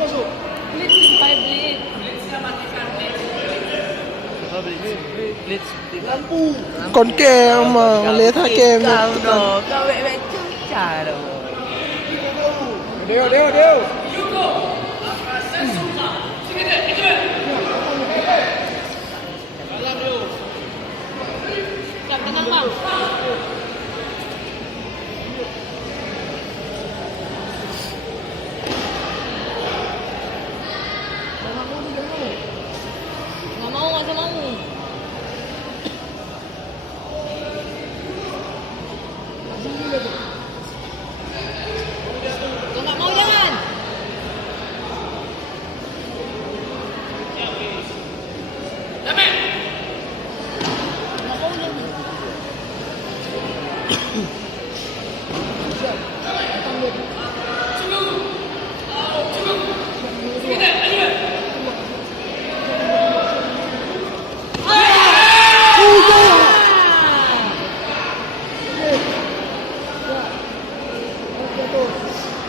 Blitz sampai blitz. Blitz. Lampu. Kon kem, lihat hakim. Kau dong, kau bebek caca dong. Deo. Siap tenang bang. Nggak mau. Nggak mau jangan.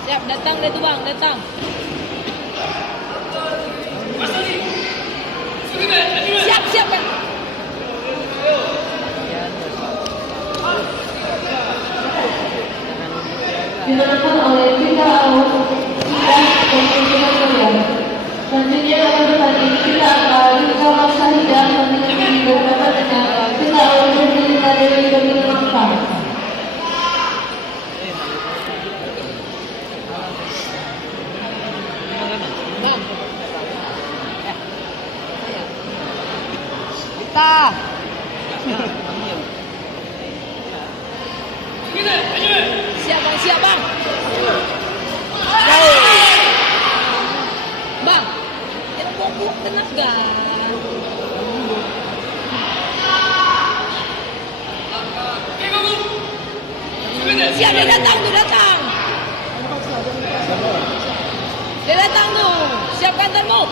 Siap, datang deh tuh bang, datang. Siap kan. Dilakukan oleh Vita Aus dan Konstitusi Korea. Selanjutnya akan bertanding kita akan Muhammad Syahidah dengan beberapa dengan Vita Aus dan Vita Dewi Dominic Mampang. Bang. Kita. Siap bang. Bang, jangan pokok tenaga. Siap, dia datang. Dia datang tuh, siapkan termuk.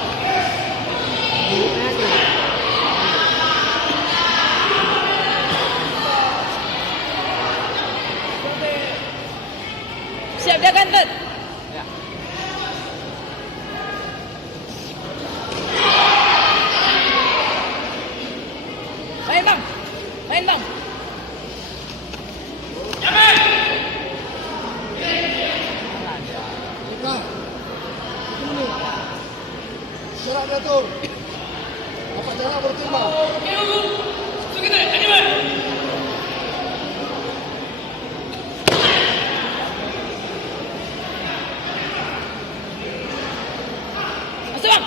Siap, dia gantet. Main bang. Gerak jatuh. Apa jalan bertimbang? Masuk bang.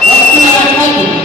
Waktu